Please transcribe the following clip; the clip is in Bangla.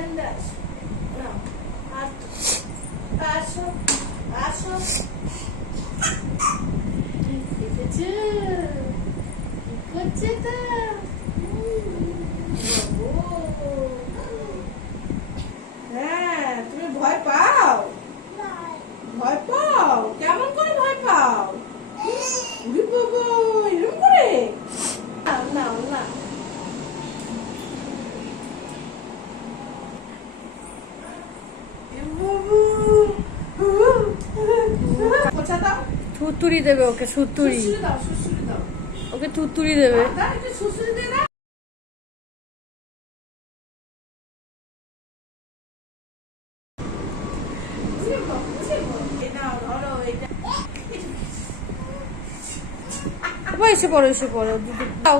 এখানটা আসো, নাও, আসো, আসো, দেখেছো কি করছে তা? বাবু, হ্যাঁ, তুমি ভয় পাও? ভয় পাও? কেমন করে ভয় পাও? উরি বাবা, এরকম করে? নাও, নাও, নাও। পোছা দাও। থুতুরি দেবে ওকে, সুতুরি। সুড়সুড়ি দাও, সুড়সুড়ি দাও। ওকে থুতুরি দেবে। দাদা, একটু সুড়সুড়ি দে না। উরি বাবা, উরি বাবা। এই নাও, ধরো, এইটা। এসে পড়ো, এসে পড়ো, দাও।